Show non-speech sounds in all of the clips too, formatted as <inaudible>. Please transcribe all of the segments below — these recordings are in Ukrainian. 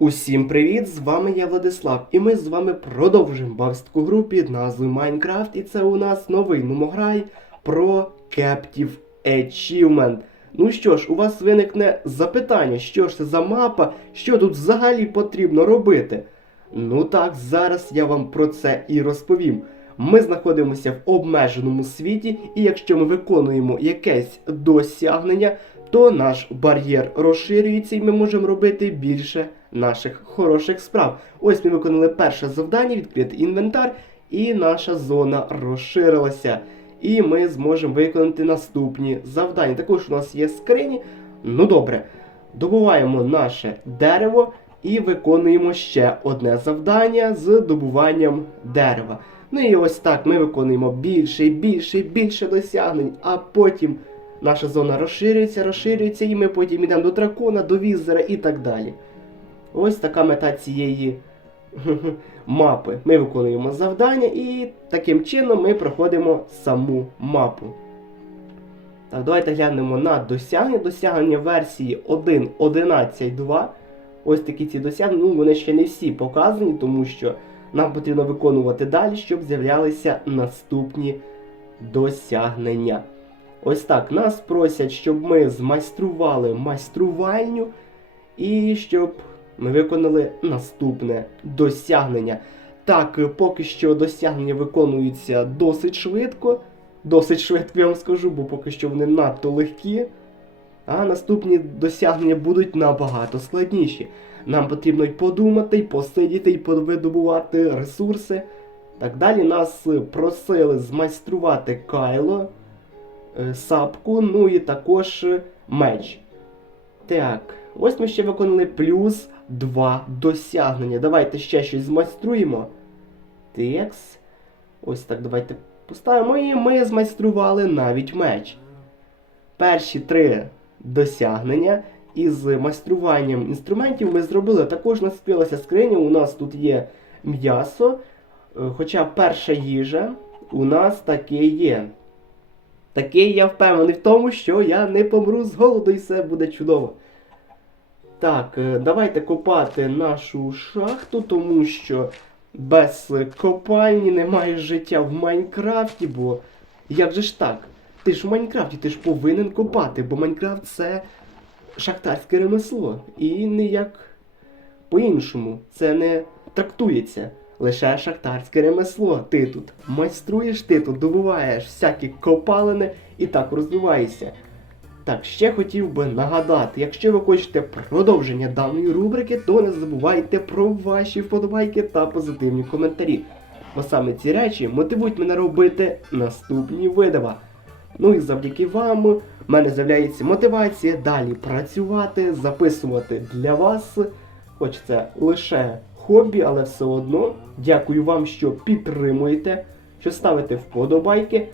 Усім привіт! З вами я Владислав, і ми з вами продовжуємо бавстку гру під назвою Minecraft. І це у нас новий номограй про Captive Achievement. Ну що ж, у вас виникне запитання, що ж це за мапа, що тут взагалі потрібно робити? Ну так, зараз я вам про це і розповім. Ми знаходимося в обмеженому світі, і якщо ми виконуємо якесь досягнення, то наш бар'єр розширюється і ми можемо робити більше наших хороших справ. Ось ми виконали перше завдання, відкрити інвентар, і наша зона розширилася. І ми зможемо виконати наступні завдання. Також у нас є скрині. Ну добре, добуваємо наше дерево і виконуємо ще одне завдання з добуванням дерева. Ну і ось так ми виконуємо більше і більше і більше досягнень, а потім наша зона розширюється, розширюється, і ми потім йдемо до дракона, до візера і так далі. Ось така мета цієї <laughs> мапи. Ми виконуємо завдання і таким чином ми проходимо саму мапу. Так, давайте глянемо на досягнення. Досягнення версії 1.11.2. Ось такі ці досягнення. Ну, вони ще не всі показані, тому що нам потрібно виконувати далі, щоб з'являлися наступні досягнення. Ось так. Нас просять, щоб ми змайстрували майструвальню і щоб ми виконали наступне досягнення. Так, е, поки що досягнення виконуються досить швидко. Досить швидко я вам скажу, бо поки що вони надто легкі. А наступні досягнення будуть набагато складніші. Нам потрібно й подумати, й посидіти, й повидобувати ресурси. Так далі нас е, просили змайструвати кайло, е, сапку, ну і також меч. Так, ось ми ще виконали плюс 2 досягнення. Давайте ще щось змайструємо. Текс. Ось так давайте поставимо. І ми змайстрували навіть меч. Перші три досягнення із майструванням інструментів ми зробили. Також у скриня. У нас тут є м'ясо. Е, Хоча перша їжа у нас таке є. Такий я впевнений в тому, що я не помру з голоду і все буде чудово. Так, е, давайте копати нашу шахту, тому що без копальні немає життя в Майнкрафті, бо як же ж так? Ти ж в Майнкрафті, ти ж повинен копати, бо Майнкрафт це шахтарське ремесло. І ніяк по-іншому це не трактується. Лише шахтарське ремесло. Ти тут майструєш, ти тут добуваєш всякі копалини і так розвиваєшся. Так, ще хотів би нагадати, якщо ви хочете продовження даної рубрики, то не забувайте про ваші вподобайки та позитивні коментарі. Бо саме ці речі мотивують мене робити наступні видива. Ну і завдяки вам в мене з'являється мотивація далі працювати, записувати для вас. Хоч це лише хобі, але все одно. Дякую вам, що підтримуєте, що ставите вподобайки.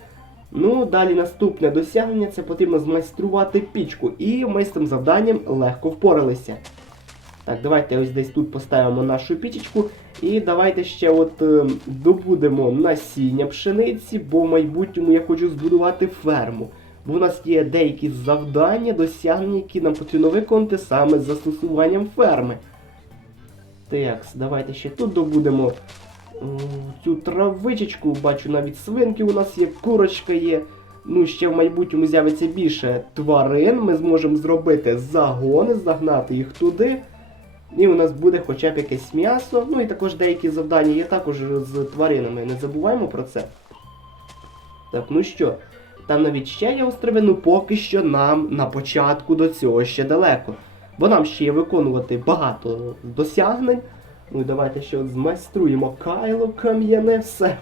Ну, далі наступне досягнення це потрібно змайструвати пічку. І ми з цим завданням легко впоралися. Так, давайте ось десь тут поставимо нашу пічечку. І давайте ще от е, добудемо насіння пшениці, бо в майбутньому я хочу збудувати ферму. Бо в нас є деякі завдання, досягнення, які нам потрібно виконати саме з застосуванням ферми. Так, давайте ще тут добудемо цю травичечку. Бачу, навіть свинки у нас є, курочка є. Ну, ще в майбутньому з'явиться більше тварин. Ми зможемо зробити загони, загнати їх туди. І у нас буде хоча б якесь м'ясо. Ну і також деякі завдання є також з тваринами. Не забуваємо про це. Так, ну що, там навіть ще є острови, ну поки що нам на початку до цього ще далеко. Бо нам ще є виконувати багато досягнень. Ну і давайте ще от змайструємо кайло кам'яне, все.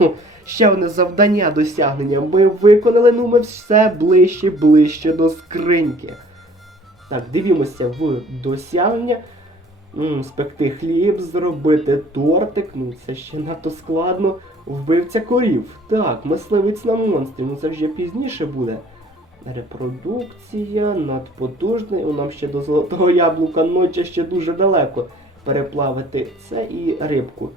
Ще одне завдання досягнення. Ми виконали, ну ми все ближче, ближче до скриньки. Так, дивімося в досягнення. М, спекти хліб, зробити тортик, ну це ще надто складно. Вбивця корів. Так, мисливець на монстрів, ну це вже пізніше буде. Репродукція, надпотужний. У нам ще до золотого яблука ночі ще дуже далеко переплавити це і рибку.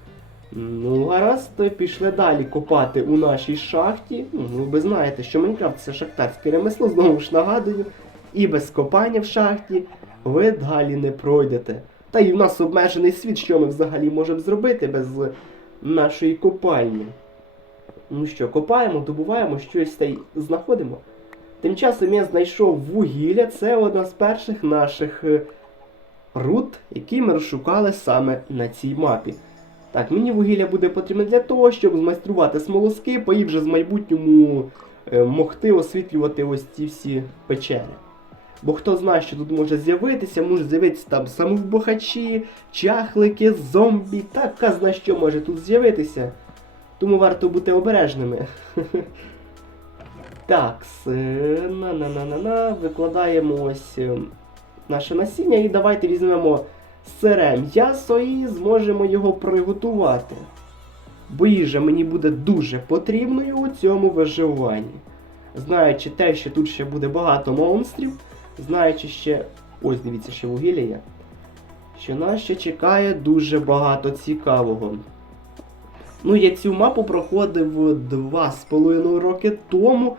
Ну, гаразд, то пішли далі копати у нашій шахті. Ну, ви знаєте, що Майнкрафт це шахтарське ремесло, знову ж нагадую. І без копання в шахті ви далі не пройдете. Та й в нас обмежений світ, що ми взагалі можемо зробити без нашої копальні. Ну що, копаємо, добуваємо щось та й знаходимо. Тим часом я знайшов вугілля, це одна з перших наших руд, які ми розшукали саме на цій мапі. Так, мені вугілля буде потрібно для того, щоб змайструвати смолоскипи і вже з майбутньому е, могти освітлювати ось ці всі печери. Бо хто знає, що тут може з'явитися, може з'явитися там самовбухачі, чахлики, зомбі, так казна що може тут з'явитися. Тому варто бути обережними. <laughs> Так, на-на-на-на-на, викладаємо ось е, наше насіння і давайте візьмемо сире м'ясо і зможемо його приготувати. Бо їжа мені буде дуже потрібною у цьому виживанні. Знаючи те, що тут ще буде багато монстрів, знаючи ще. Ось дивіться, ще вугілля є. Що нас ще чекає дуже багато цікавого. Ну, я цю мапу проходив два з половиною роки тому,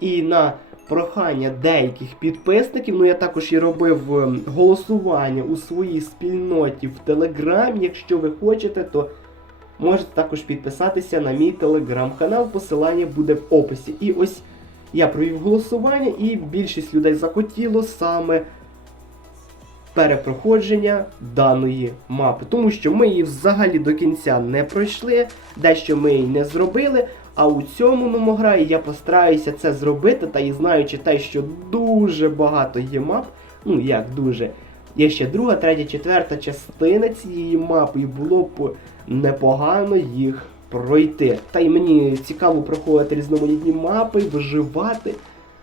і на прохання деяких підписників, ну я також і робив ем, голосування у своїй спільноті в Телеграмі. Якщо ви хочете, то можете також підписатися на мій телеграм-канал, посилання буде в описі. І ось я провів голосування, і більшість людей захотіло саме перепроходження даної мапи, тому що ми її взагалі до кінця не пройшли, дещо ми її не зробили. А у цьому номограї я постараюся це зробити, та і знаючи те, що дуже багато є мап, ну як дуже. Є ще друга, третя, четверта частина цієї мапи, і було б непогано їх пройти. Та й мені цікаво проходити різноманітні мапи, виживати.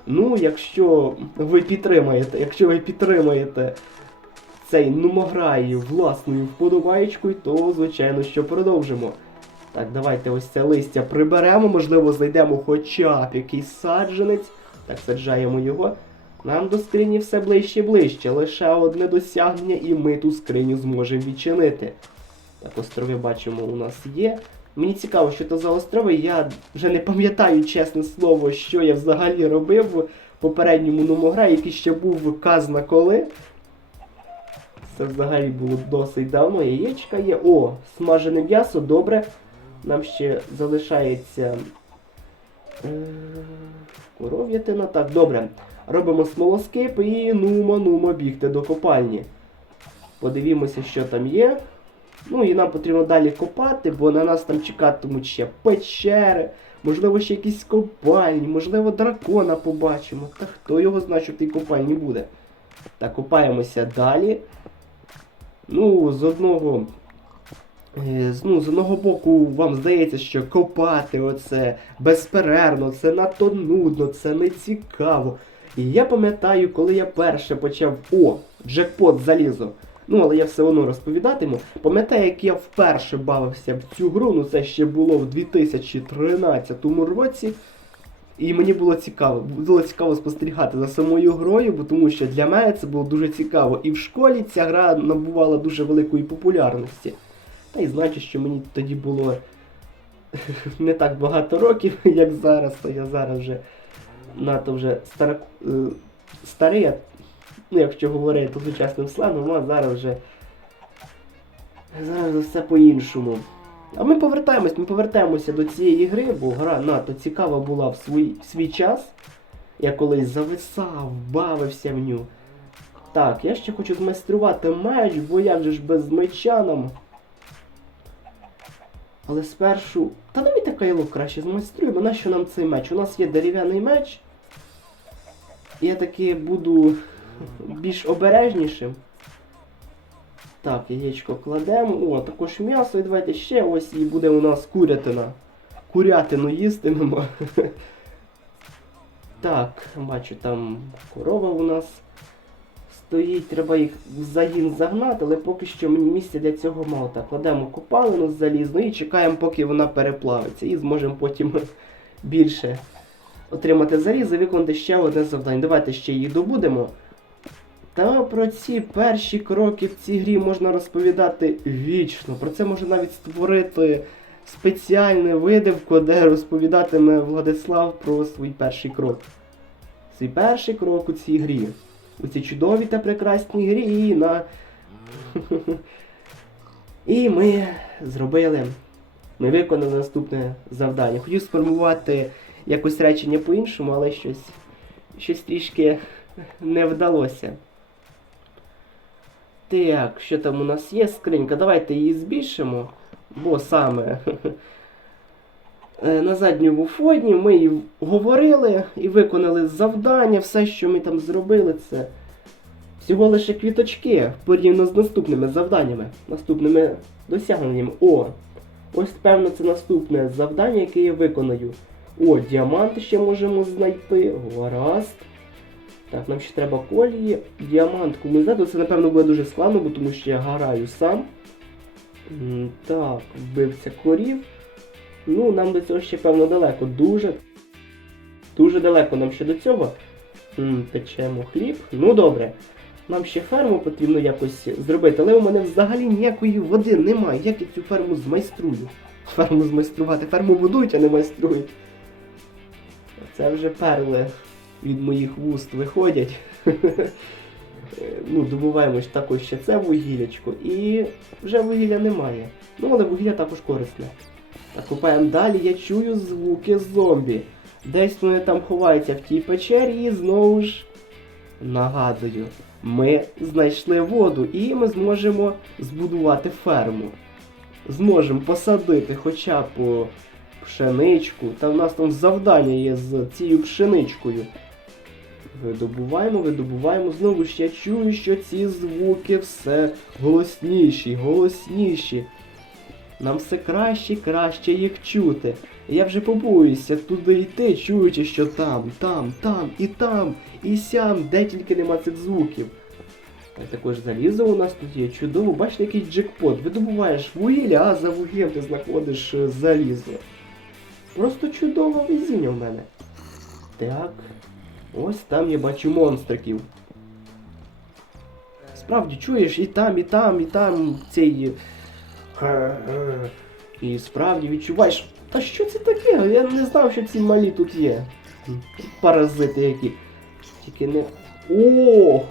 Ну, якщо ви підтримаєте, якщо ви підтримаєте цей нумограй власною вподобаєчкою, то звичайно що продовжимо. Так, давайте ось це листя приберемо, можливо, знайдемо хоча б якийсь саджанець. Так, саджаємо його. Нам до скрині все ближче і ближче. Лише одне досягнення, і ми ту скриню зможемо відчинити. Так, острови бачимо, у нас є. Мені цікаво, що це за острови. Я вже не пам'ятаю, чесне слово, що я взагалі робив в попередньому номограї, який ще був казна коли. Це взагалі було досить давно. Яєчка є. О, смажене м'ясо, добре. Нам ще залишається. Е, коров'ятина. Так, добре. Робимо смолоскип і нумо, нумо бігти до копальні. Подивімося, що там є. Ну і нам потрібно далі копати, бо на нас там чекатимуть ще печери, можливо, ще якісь копальні, можливо, дракона побачимо. Та хто його знає, що в тій копальні буде. Так, копаємося далі. Ну, з одного. Е, Ну, з одного боку, вам здається, що копати оце безперервно, це надто нудно, це не цікаво. І я пам'ятаю, коли я перше почав. О, джекпот залізо. Ну, але я все одно розповідатиму. Пам'ятаю, як я вперше бавився в цю гру, ну це ще було в 2013 році. І мені було цікаво, було цікаво спостерігати за самою грою, бо тому що для мене це було дуже цікаво. І в школі ця гра набувала дуже великої популярності. Та й значить, що мені тоді було <laughs> не так багато років, <laughs> як зараз, то я зараз вже надто вже стара, е, старий, ну якщо говорити сучасним сленгом, а зараз вже зараз все по-іншому. А ми повертаємось, ми повертаємося до цієї гри, бо гра надто цікава була в свій, в свій час. Я колись зависав, бавився в ню. Так, я ще хочу змайструвати меч, бо як же ж без меча нам. Але спершу. Та давайте кайло краще змайструємо, нащо нам цей меч? У нас є дерев'яний меч. Я таки буду більш обережнішим. Так, яєчко кладемо. О, також м'ясо. І давайте ще ось і буде у нас курятина. Курятину їстимемо. <laughs> Так, бачу, там корова у нас стоїть, треба їх в загін загнати, але поки що мені місця для цього мало. Так, кладемо копалину залізну і чекаємо, поки вона переплавиться. І зможемо потім <laughs> більше отримати заріз і виконати ще одне завдання. Давайте ще їх добудемо. Та про ці перші кроки в цій грі можна розповідати вічно. Про це можна навіть створити спеціальне видивко, де розповідатиме Владислав про свій перший крок. Свій перший крок у цій грі. У цій чудовій та прекрасній грі і на І ми зробили, ми виконали наступне завдання. Хотів сформувати якось речення по-іншому, але щось, щось трішки не вдалося. Так, що там у нас є скринька? Давайте її збільшимо, бо саме на задньому фоні ми і говорили і виконали завдання, все, що ми там зробили, це всього лише квіточки порівняно з наступними завданнями, наступними досягненнями. О! Ось, певно, це наступне завдання, яке я виконаю. О, діаманти ще можемо знайти. Гаразд. Так, нам ще треба колії. Діамант кумулятор. Це, напевно, буде дуже складно, бо тому що я граю сам. Так, вбивця корів. Ну, нам до цього ще, певно, далеко. Дуже. Дуже далеко нам ще до цього. М, Печемо хліб. Ну добре. Нам ще ферму потрібно якось зробити, але у мене взагалі ніякої води немає. Як я цю ферму змайструю? Ферму змайструвати. Ферму будують, а не майструють. Це вже перли від моїх вуст виходять. <laughs> Ну, добуваємо також ще це вугіллячко. І вже вугілля немає. Ну, але вугілля також корисне. Купаємо далі, я чую звуки зомбі. Десь вони там ховаються в тій печері і знову ж нагадую, ми знайшли воду і ми зможемо збудувати ферму. Зможемо посадити хоча б пшеничку. Та в нас там завдання є з цією пшеничкою. Видобуваємо, видобуваємо. Знову ж я чую, що ці звуки все голосніші, голосніші. Нам все краще і краще їх чути. Я вже побоююся туди йти, чуючи, що там, там, там, і там, і сям, де тільки нема цих звуків. А також залізо у нас тут є чудово, бачите, який джекпот. Видобуваєш вугілля, а за вугіллям ти знаходиш е, залізо. Просто чудове везіння в мене. Так. Ось там я бачу монстриків. Справді чуєш і там, і там, і там цей. Е, І справді відчуваєш. Та що це таке? Я не знав, що ці малі тут є. Паразити які. Тільки не. О,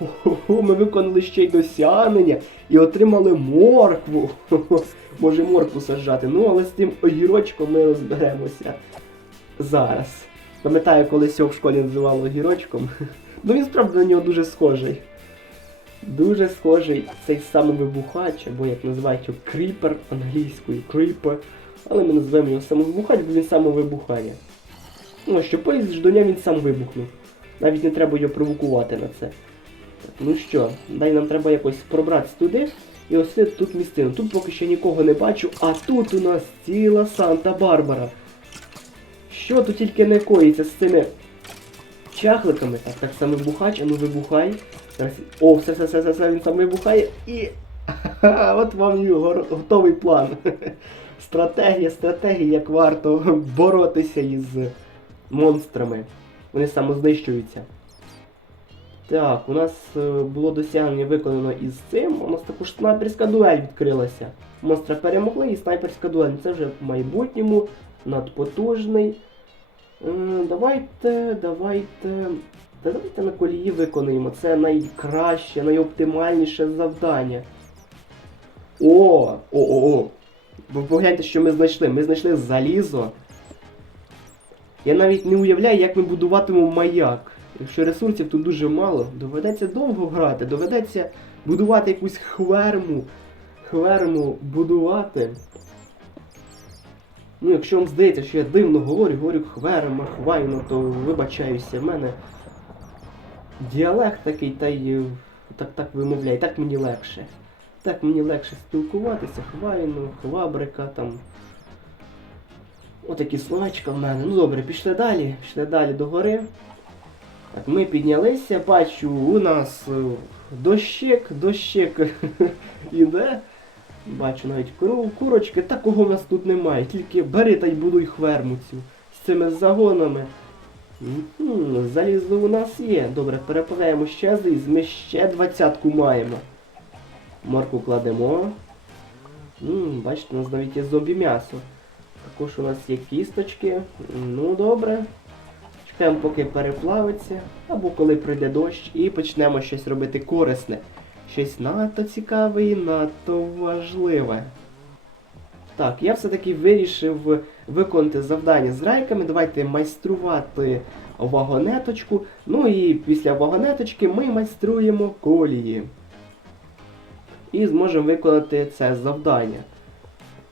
ми виконали ще й досягнення і отримали моркву. <laughs> Може моркву саджати. Ну, але з тим огірочком ми розберемося зараз. Пам'ятаю, колись його в школі називали огірочком. <laughs> Ну він справді на нього дуже схожий. Дуже схожий цей самий вибухач, або як називають його кріпер англійською, кріпер. Але ми називаємо його самовибухач, бо він самовибухає. Ну, що до нього він сам вибухнув. Навіть не треба його провокувати на це. Ну що, далі нам треба якось пробратися туди і ось тут місцину. Тут поки що нікого не бачу, а тут у нас ціла Санта-Барбара. Що тут тільки не коїться з цими чахликами? Так, так сам вибухач, а ну вибухай. О, все, все, все, все, все, він сам вибухає і. <laughs> От вам готовий план. <laughs> Стратегія, стратегія, як варто <laughs> боротися із монстрами. Вони самознищуються. Так, у нас е, було досягнення виконано із цим. У нас також снайперська дуель відкрилася. Монстра перемогли і снайперська дуель. Це вже в майбутньому надпотужний. Е, Давайте, давайте. Та давайте на колії виконуємо. Це найкраще, найоптимальніше завдання. О! О-о-о! Ви погляньте, що ми знайшли. Ми знайшли залізо. Я навіть не уявляю, як ми будуватимемо маяк. Якщо ресурсів тут дуже мало, доведеться довго грати, доведеться будувати якусь хверму. Хверму будувати. Ну, якщо вам здається, що я дивно говорю, говорю хверма, хвайно, то вибачаюся, в мене діалект такий, та й так, так вимовляє, так мені легше. Так мені легше спілкуватися, хвайно, хвабрика там. Отакі словечка в мене. Ну добре, пішли далі, пішли далі до гори. Так, ми піднялися, бачу, у нас е, дощик, дощик <laughs> іде. Бачу навіть куру, курочки, такого в нас тут немає. Тільки бери та й будуй хверму цю з цими загонами. Залізо у нас є. Добре, переправляємо ще заліз, ми ще двадцятку маємо. Морку кладемо. М, бачите, у нас навіть є зомбі м'ясо. Також у нас є кісточки. Ну добре. Чекаємо, поки переплавиться, або коли прийде дощ, і почнемо щось робити корисне. щось надто цікаве і надто важливе. Так, я все-таки вирішив виконати завдання з райками. Давайте майструвати вагонеточку. Ну і після вагонеточки ми майструємо колії. І зможемо виконати це завдання.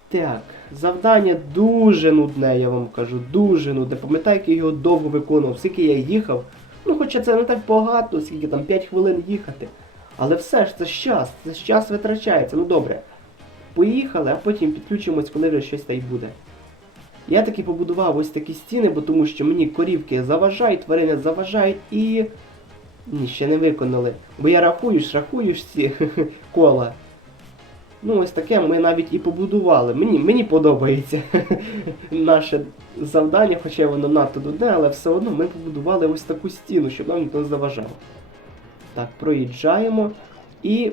Так, завдання дуже нудне, я вам кажу, дуже нудне. Пам'ятаю, як я його довго виконував, скільки я їхав. Ну, хоча це не так багато, скільки там 5 хвилин їхати. Але все ж це час, це час витрачається. Ну добре. Поїхали, а потім підключимось, коли вже щось та й буде. Я таки побудував ось такі стіни, бо тому що мені корівки заважають, тварини заважають і. Ні, ще не виконали. Бо я рахую ж, рахую ж ці <laughs> кола. Ну, ось таке ми навіть і побудували. Мені, мені подобається <laughs> наше завдання, хоча воно надто нудне, але все одно ми побудували ось таку стіну, щоб нам ніхто не заважав. Так, проїжджаємо. І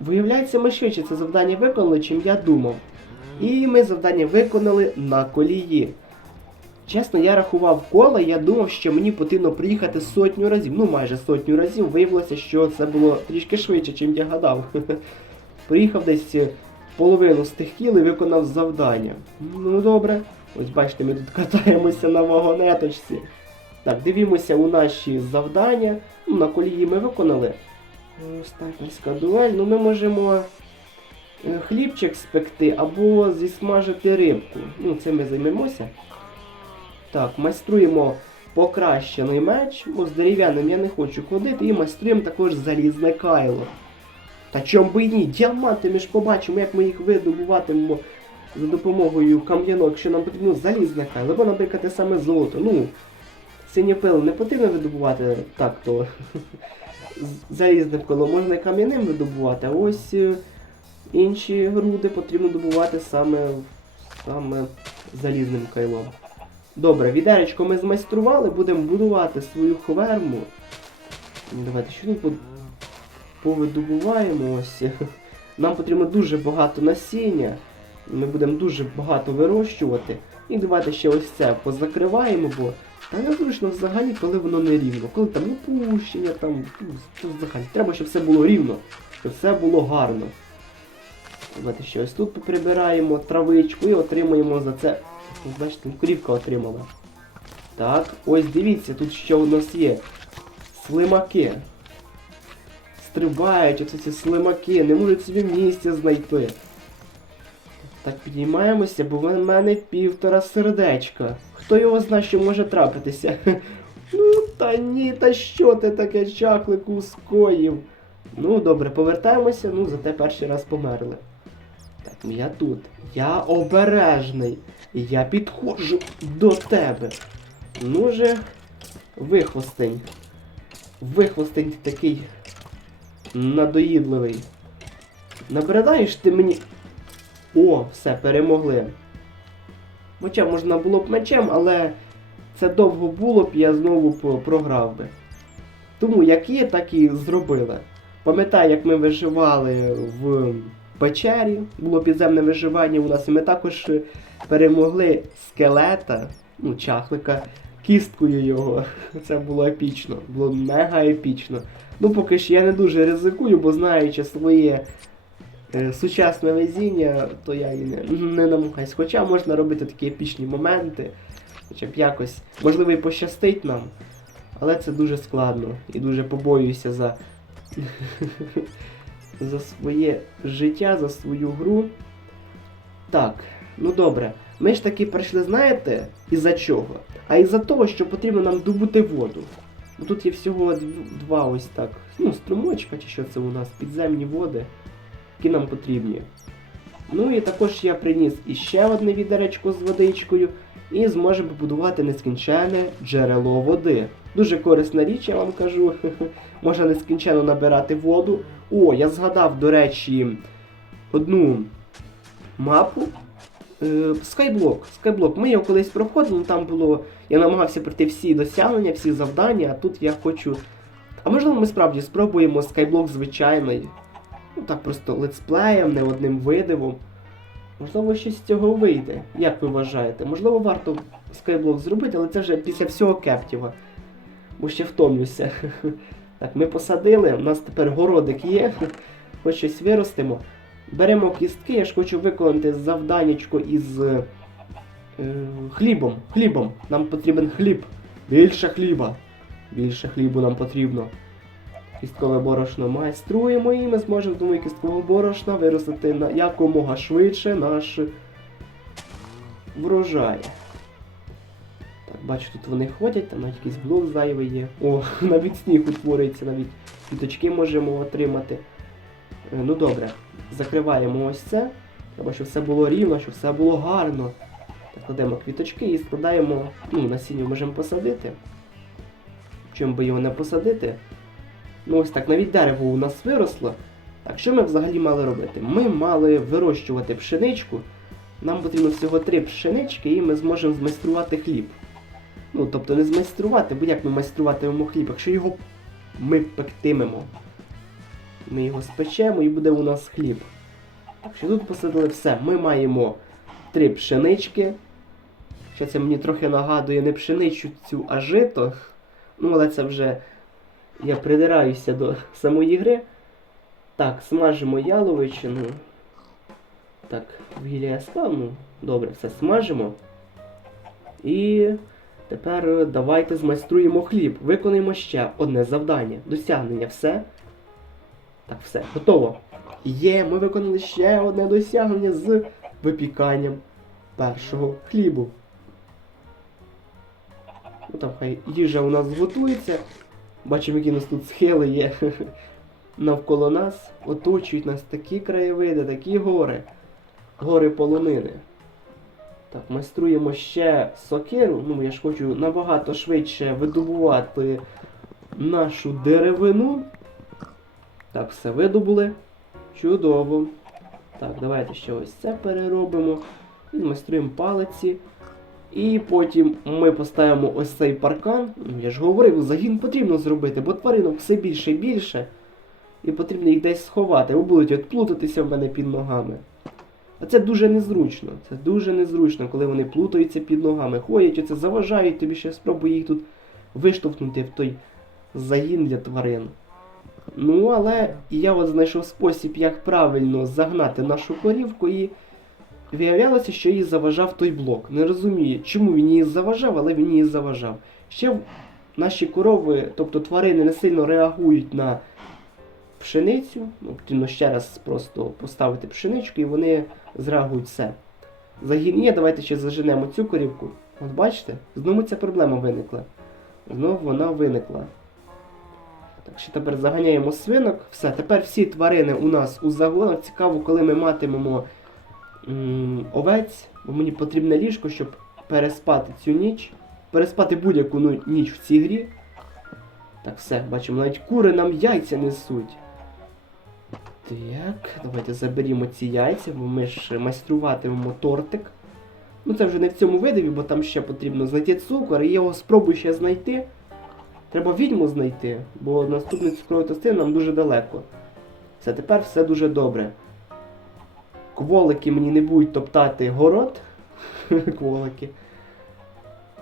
виявляється, ми швидше це завдання виконали, чим я думав. І ми завдання виконали на колії. Чесно, я рахував кола, я думав, що мені потрібно приїхати сотню разів, ну майже сотню разів. Виявилося, що це було трішки швидше, чим я гадав. <laughs> Приїхав десь е, половину з тих кіл і виконав завдання. Ну добре. Ось бачите, ми тут катаємося на вагонеточці. Так, дивімося у наші завдання. Ну, на колії ми виконали. Стаківська дуель. Ну ми можемо е, хлібчик спекти або зісмажити рибку. Ну, цим ми займемося. Так, майструємо покращений меч, бо з дерев'яним я не хочу ходити, і майструємо також залізне кайло. Та чом би і ні, діаманти ми ж побачимо, як ми їх видобуватимемо за допомогою кам'янок, якщо нам потрібно залізне кайло, або, наприклад, саме золото. Ну, синє пило не потрібно видобувати так, то <laughs> залізним колом можна кам'яним видобувати, а ось е, інші груди потрібно добувати саме, саме залізним кайлом. Добре, відеречко ми змайстрували, будемо будувати свою хверму. Давайте що тут повидобуваємо ось. <laughs> Нам потрібно дуже багато насіння. Ми будемо дуже багато вирощувати. І давайте ще ось це позакриваємо, бо та незручно взагалі, коли воно не рівно. Коли там опущення, там, ну, що взагалі. Треба, щоб все було рівно, щоб все було гарно. Давайте ще ось тут прибираємо травичку і отримуємо за це. Бачите, корівка отримала. Так, ось дивіться, тут що у нас є. Слимаки. Стрибають оце ці слимаки, не можуть собі місця знайти. Так, підіймаємося, бо в мене півтора сердечка. Хто його знає, що може трапитися? <laughs> Ну та ні, та що ти таке чаклику скоїв? Ну добре, повертаємося, ну зате перший раз померли. Так, ну я тут. Я обережний. Я підходжу до тебе. Ну же, вихвостень. Вихвостень такий надоїдливий. Набридаєш ти мені. О, все, перемогли. Хоча можна було б мечем, але це довго було б, я знову програв би. Тому як є, так і зробили. Пам'ятаю, як ми виживали в печері, було підземне виживання у нас, і ми також е, перемогли скелета, ну, чахлика, кісткою його. <laughs> Це було епічно, було мега епічно. Ну, поки що я не дуже ризикую, бо знаючи своє е, сучасне везіння, то я і не, не намагаюсь. Хоча можна робити такі епічні моменти, хоча б якось, можливо, і пощастить нам. Але це дуже складно і дуже побоююся за, <laughs> за своє життя, за свою гру. Так, ну добре. Ми ж таки прийшли, знаєте, із-за чого? А із-за того, що потрібно нам добути воду. Тут є всього два ось так. Ну, струмочка чи що це у нас, підземні води, які нам потрібні. Ну і також я приніс іще одне відеречко з водичкою і зможемо побудувати нескінченне джерело води. Дуже корисна річ, я вам кажу. <laughs> Можна нескінченно набирати воду. О, я згадав, до речі, одну мапу. Е, Скайблок. Скайблок. Ми його колись проходили, там було. Я намагався пройти всі досягнення, всі завдання, а тут я хочу. А можливо, ми справді спробуємо скайблок звичайний. Ну так просто летсплеєм, не одним видивом. Можливо, щось з цього вийде. Як ви вважаєте? Можливо, варто скайблок зробити, але це вже після всього кептіва. Бо ще втомлюся. <laughs> Так, ми посадили, у нас тепер городик є. <laughs> хоч щось виростимо. Беремо кістки, я ж хочу виконати завданнячко із е, хлібом. Хлібом. Нам потрібен хліб. Більше хліба. Більше хлібу нам потрібно. Кісткове борошно майструємо і ми зможемо з допомогою кісткового борошна виростити на якомога швидше наш врожай. Так, бачу, тут вони ходять, там навіть якийсь блок зайвий є. О, <laughs> навіть сніг утворюється, навіть квіточки можемо отримати. Е, Ну добре, закриваємо ось це. Треба, щоб все було рівно, щоб все було гарно. Так, кладемо квіточки і складаємо, ну, насіння можемо посадити. Чим би його не посадити? Ну ось так, навіть дерево у нас виросло. Так, що ми взагалі мали робити? Ми мали вирощувати пшеничку. Нам потрібно всього три пшенички, і ми зможемо змайструвати хліб. Ну, тобто не змайструвати, бо як ми майструватимемо хліб, якщо його ми пектимемо. Ми його спечемо і буде у нас хліб. Так що тут посадили все. Ми маємо три пшенички. Що це мені трохи нагадує не пшеничу цю, а жито. Ну, але це вже я придираюся до самої гри. Так, смажимо яловичину. Так, вугілля ну, добре, все смажимо. І тепер давайте змайструємо хліб. Виконуємо ще одне завдання. Досягнення все. Так, все, готово. Є, ми виконали ще одне досягнення з випіканням першого хлібу. Ну там хай їжа у нас готується. Бачимо, які у нас тут схили є. <laughs> Навколо нас оточують нас такі краєвиди, такі гори. Гори полонини. Так, майструємо ще сокиру. Ну, я ж хочу набагато швидше видобувати нашу деревину. Так, все видобули. Чудово. Так, давайте ще ось це переробимо. І змайструємо палиці. І потім ми поставимо ось цей паркан. Ну, я ж говорив, загін потрібно зробити, бо тваринок все більше і більше. І потрібно їх десь сховати, або будуть от плутатися в мене під ногами. А це дуже незручно. Це дуже незручно, коли вони плутаються під ногами, ходять, оце заважають тобі ще спробуй їх тут виштовхнути в той загін для тварин. Ну, але я от знайшов спосіб, як правильно загнати нашу корівку, і виявлялося, що їй заважав той блок. Не розумію, чому він її заважав, але він її заважав. Ще наші корови, тобто тварини, не сильно реагують на пшеницю. Ну, ще раз просто поставити пшеничку і вони зреагують все. Загін є, давайте ще заженемо цю корівку. От бачите, знову ця проблема виникла. Знову вона виникла. Так, ще тепер заганяємо свинок. Все, тепер всі тварини у нас у загонах. Цікаво, коли ми матимемо овець, бо мені потрібне ліжко, щоб переспати цю ніч. Переспати будь-яку ну, ніч в цій грі. Так, все, бачимо, навіть кури нам яйця несуть. Так, давайте заберімо ці яйця, бо ми ж майструватимемо тортик. Ну це вже не в цьому видові, бо там ще потрібно знайти цукор, і його спробую ще знайти. Треба відьму знайти, бо наступний цукровий тостин нам дуже далеко. Все, тепер все дуже добре. Кволики мені не будуть топтати город. <laughs> Кволики.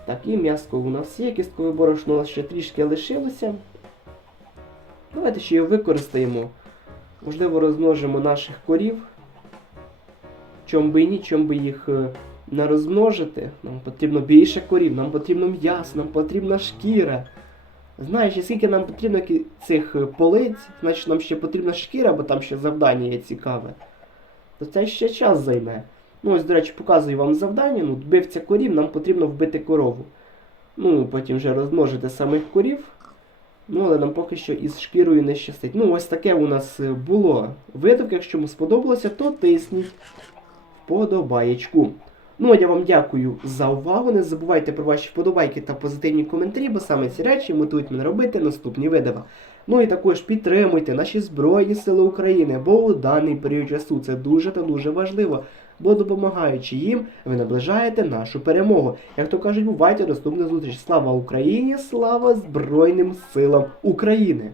Так, і м'яско у нас є, кісткове борошно у нас ще трішки лишилося. Давайте ще його використаємо. Можливо, розмножимо наших корів. Чом би і ні, чом би їх е, не розмножити. Нам потрібно більше корів, нам потрібно м'ясо, нам потрібна шкіра. Знаєш, скільки нам потрібно цих е, полиць, значить нам ще потрібна шкіра, бо там ще завдання є цікаве. То це ще час займе. Ну, ось, до речі, показую вам завдання. Ну, вбивця корів, нам потрібно вбити корову. Ну, потім вже розмножити самих корів. Ну, але нам поки що із шкірою не щастить. Ну, ось таке у нас е, було видавка. Якщо вам сподобалося, то тисніть вподобаєчку. Ну, а я вам дякую за увагу. Не забувайте про ваші вподобайки та позитивні коментарі, бо саме ці речі мотивують мене робити наступні видава. Ну і також підтримуйте наші Збройні Сили України, бо у даний період часу це дуже та дуже важливо. Бо допомагаючи їм, ви наближаєте нашу перемогу. Як то кажуть, бувайте доступна зустріч. Слава Україні! Слава Збройним силам України!